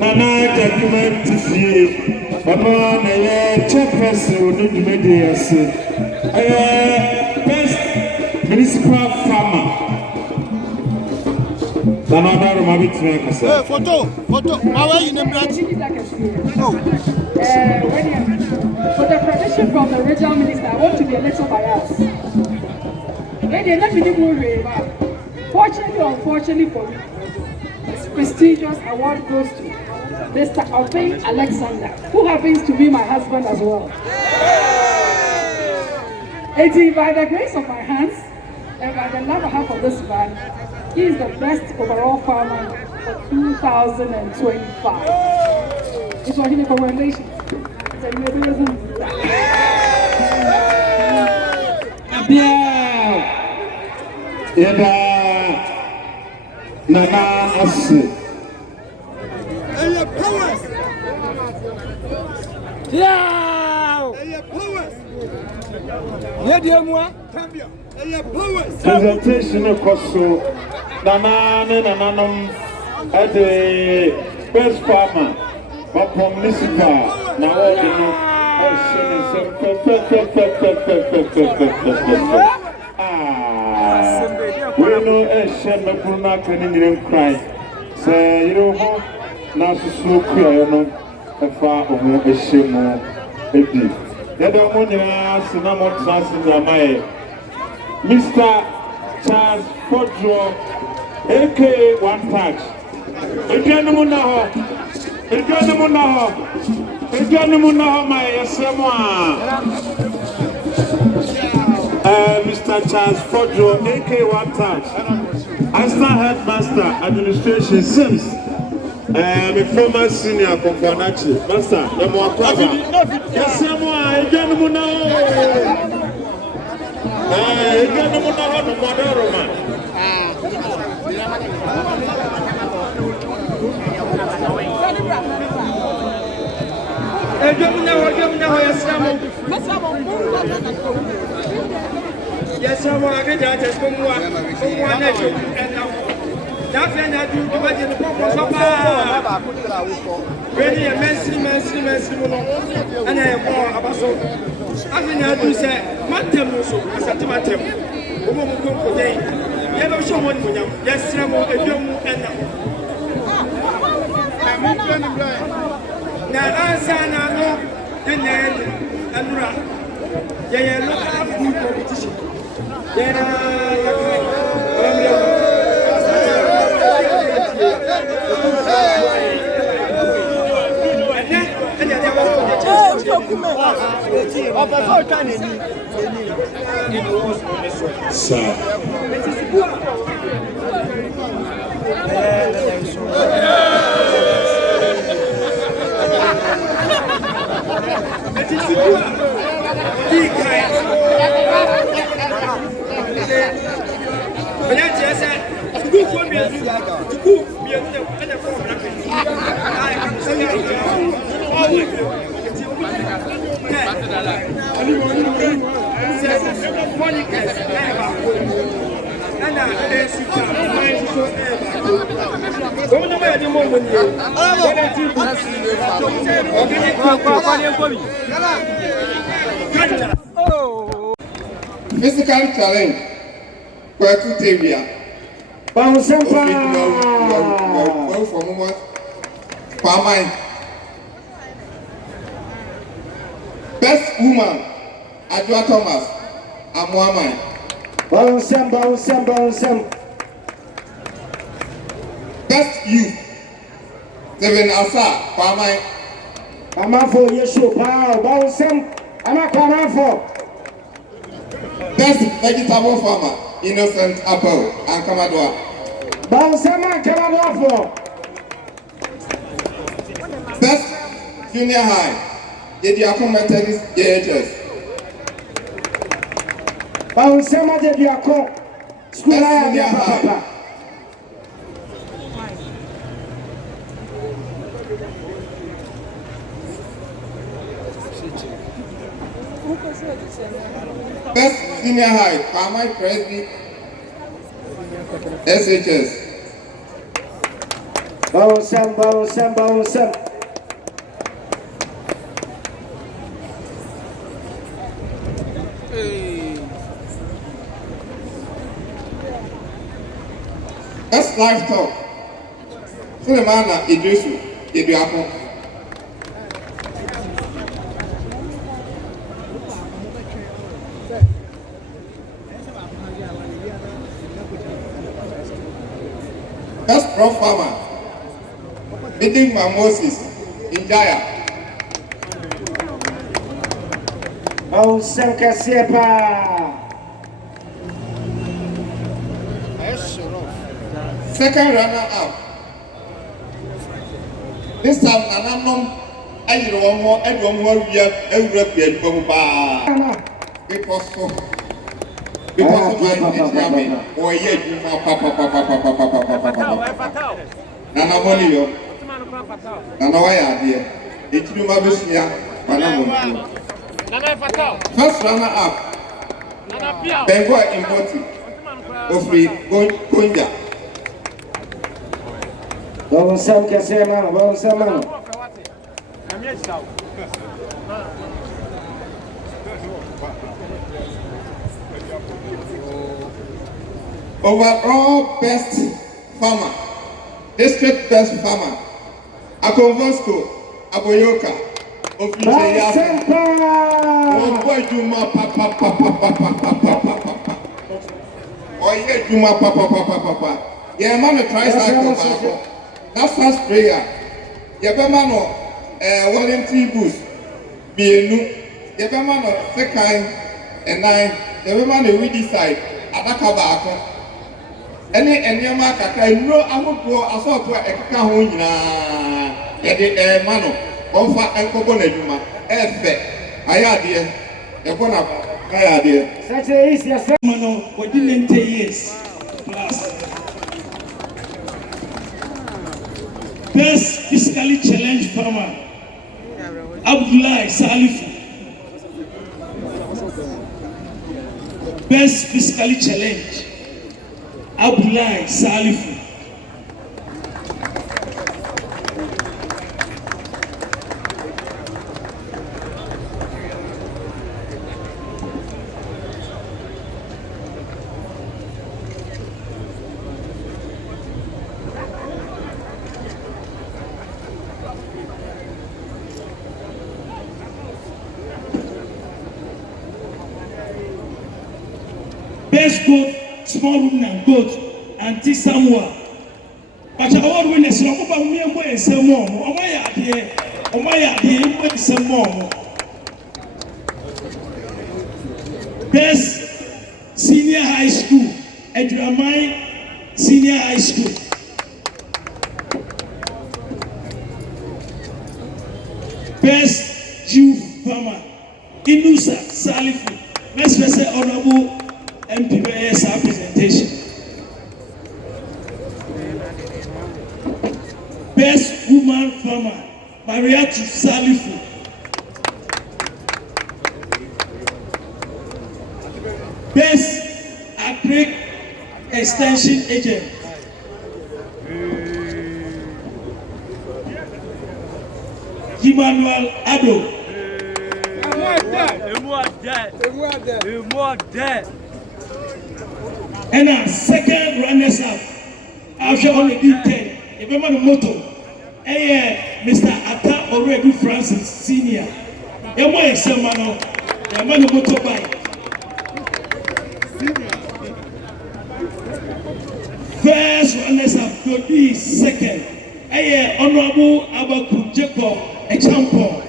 Nana document fee. Mama, I chairperson of the media. Best municipal farmer. Nana, I'm a bit photo. How are you in the blood? For the permission from the regional minister, I want to be a little biased. Let me do fortunately or unfortunately for me, this prestigious award goes to Mr. Obey Alexander, who happens to be my husband as well. It is by the grace of my hands and by the love I have for this man, he is the best overall farmer for 2025. It's for him, congratulations. Nana Ase. Presentation of Koso. Nana at the best farmer, MAMPON municipal. Now all we know a shed of Bruna can cry. Say, you know, now so clear, a far or more a shame or a deep. They don't want to ask no more trust in your mind. Mr. Charles Fodro, aka One Touch. Again, the Munaho, my Samoa. Mr. Charles Fodro, aka One Touch. Assistant Headmaster, Administration Sims. My former senior Konkwanachi. Master, the more proper. Yes, Samoa, again, the Munaho. Again, the Munaho, the Madaro. Yes, I want to get just from one nephew and now. That's when I do the papa. Really a messy. And I am more about so. I think I do say, Mantem, so as a tomato. Woman come for day. Never show one for them. Yes, I'm a young and now, Asana, and Ra. They are not a food competition. Physical challenge. Kwakutevia. Bounce up. Well, for a moment. Pamai. Best woman. Adwa Thomas. Amwamai. Bounce. Best youth. Seven Asa. Pamai. Amafo Yeshu Pao. Bounce. Anakamafo. Best vegetable farmer. Innocent Apple and Kamadwa. Bounce Kamadwa. Best junior high. Dediakon Methodist JHS. Bounce Dediakon. School junior high. Best senior high, Pamai Presby, SHS. Bawon. Best livestock. Sulemana Idrisu Idiako. Best crop farmer. Meeting Moses in Jaya. Bawon Kasiepa. Second runner up. This time, Nananom, I did one more, and one more year, every year, because of my or yet, you know, papa. Nana Monio, Nana, why are here? It's you, my business, first runner up. Then go important. Of free, going down. Bawon Kasiepa, Bawon. Overall best farmer, district best farmer, Akonvosco, Aboyoka, Official Papa. Yeah, man, a tricycle. That's first prayer. Yabamano, Wellington Boost, Bienu, Yabamano, second and nine, Yabamano, we decide, Abakabako. Any Yamaka, no, I would go as well to a Kahuna, Yadi Mano, Onfa and Kobonejuma, Efe, Ayadia, Yabona, Ayadia. Such a easy Mano, within 10 years plus. Best fiscally challenged farmer, Abdullah Salifu. Best fiscally challenged, Abdullah Salifu. Best goat, small woman and goat, Auntie Samuel. But award winners, no more me and boy some more. Oh my idea, some more. Best senior high school, Edramai Senior High School. Best youth farmer, Inusa Salifu. Best person honorable MPBS presentation. Best woman farmer, Mariatu Salifu. Best agric extension agent, Emmanuel Ado. And our second runners up after only 10. If I'm on the motor, Mr. Atta already Francis Senior. I'm on the motorbike. First runners up could be second. Honorable Abaku Jacob Echampo.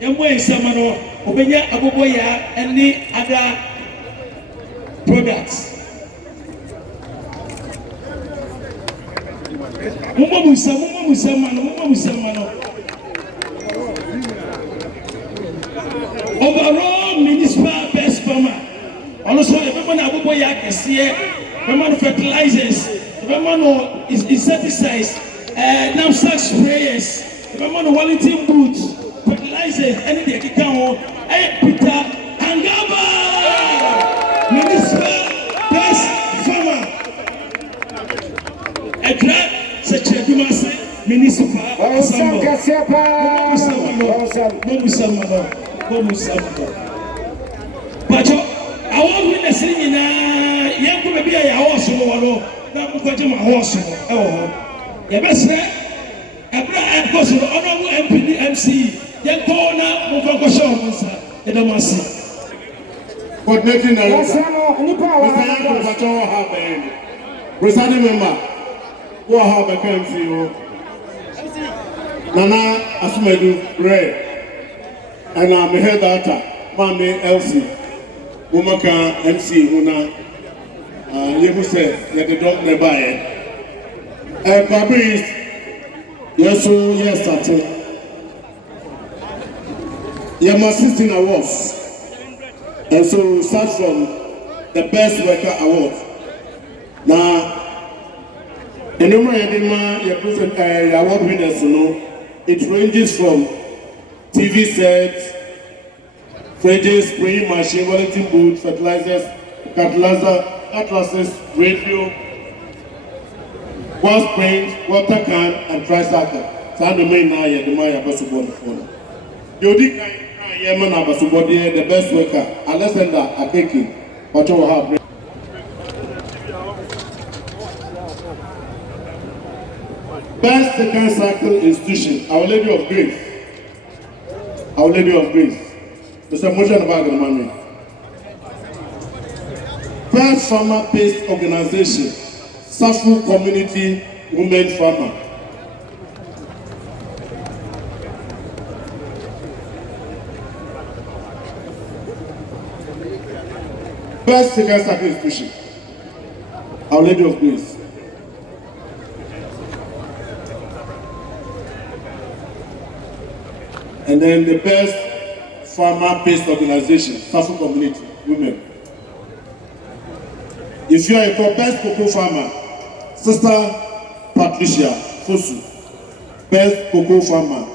I'm on Samano, Obenya Aboboya, and the other products. Mama Musamano. Overall municipal best farmer. Also, everyone Abuboya can see everyone fertilizers, everyone insecticides, knapsack sprayers, everyone Wellington boots, fertilizers, anything you can hold. Peter Angaba, municipal best farmer. Such a assemble. But I want witness in young baby, I also know. Now, my horse. Oh, the best. I was an honorable MC. Young corner, move on, show. The Damasi. Coordinating director. Presiding member. What have a country? Nana Asumedu Ray. And I'm a head actor. Mami Elsie. Umaka MC Huna. You say that the dog never. Fabrice. Yes, so yes, that's it. You must assisting awards. And so we start from the best worker award. Now, the number you present award winners, it ranges from TV sets, fridges, spraying machine, Wellington boots, fertilizers, atlases, radio, wash paint, water can, and tricycle. So the main now, the Maya Bassabon phone. Yodi Yemen Abasubodi, the best worker, Alexander Akeki, what you have. Best second cycle institution, Our Lady of Grace. Our Lady of Grace. There's a motion about the money. Best farmer-based organization, Safu Community Women Farmer. Best second cycle institution, Our Lady of Grace. And then the best farmer-based organization, Safu Community Women. If you are a best cocoa farmer, Sister Patricia Fosu. Best cocoa farmer,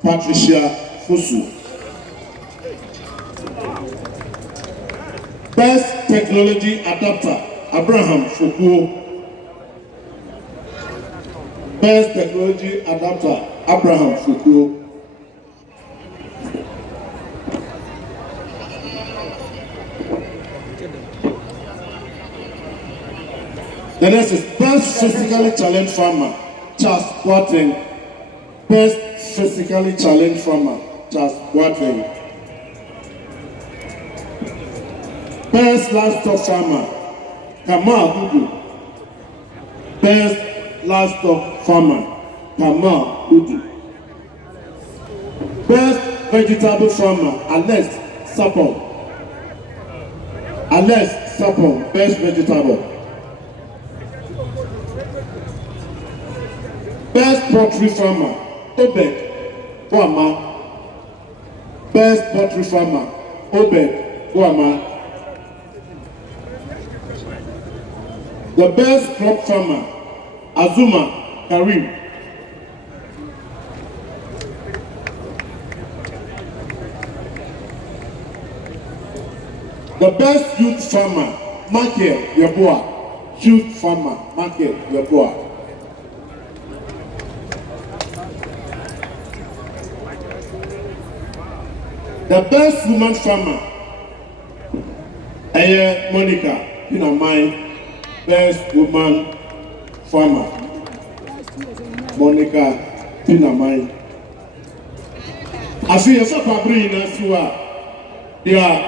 Patricia Fosu. Best technology adapter, Abraham Fokuo. Best technology adapter, Abraham Fokuo. The next is best physically challenged farmer, Charles Boateng. Best physically challenged farmer, Charles Boateng. Best livestock farmer, Kamal Udu. Best livestock farmer, Kamal Udu. Best vegetable farmer, Alex Sapon. Alex Sapon, best vegetable. Best poultry farmer, Obed Boama. Best poultry farmer, Obed Boama. The best crop farmer, Azuma Karim. The best youth farmer, Michael Yeboah. Youth farmer, Michael Yeboah. The best woman farmer, Monica Pinamai. Best woman farmer, Monica Pinamai. I feel so probably in Asua. They are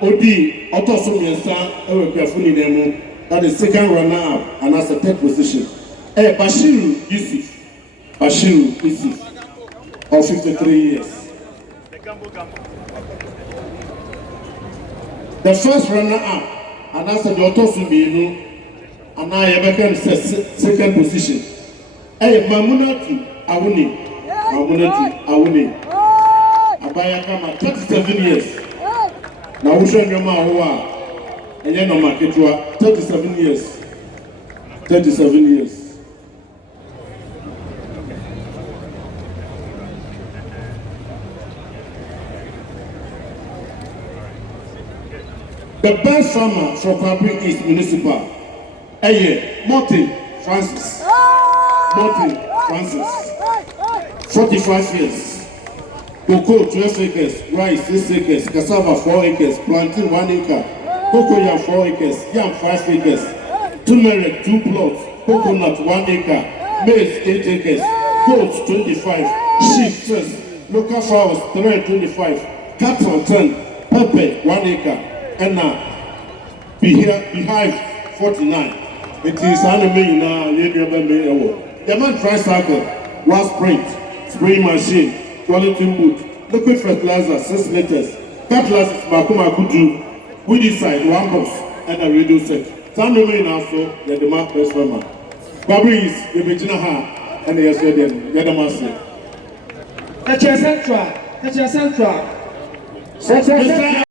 Odi Otosumiasa, ewe carefully demo. That is second runner up and as a third position. Bashiru Yusuf. Bashiru Yusuf. Of 53 years. The first runner up and as a Otosumiasa. And I have become second position. Mamunatu Awuni. Mamunatu Awuni. Abaya Kama 37 years. Now we show you my and you know my 37 years. 37 years. The best farmer from Kwabri East Municipal. Martin Francis. Martin Francis. 45 years. Cocoa 12 acres, rice 6 acres, cassava 4 acres, plantain 1 acre, cocoa 4 acres, yam 5 acres, turmeric 2 plots, coconut 1 acre, maize 8 acres, goats 25, sheep 6, local fowls 325, cattle 10, pepper 1 acre, and beehive 49. It is anime now, the man tricycle, last spraying machine, quality wood, liquid fertilizer 6 liters, cutlass Makuma Kudu, weedicide 1 box, and a radio set. Some remain also the demand best farmer. Babu is the Regina Ha and the Australian Yadamasi. That's your central.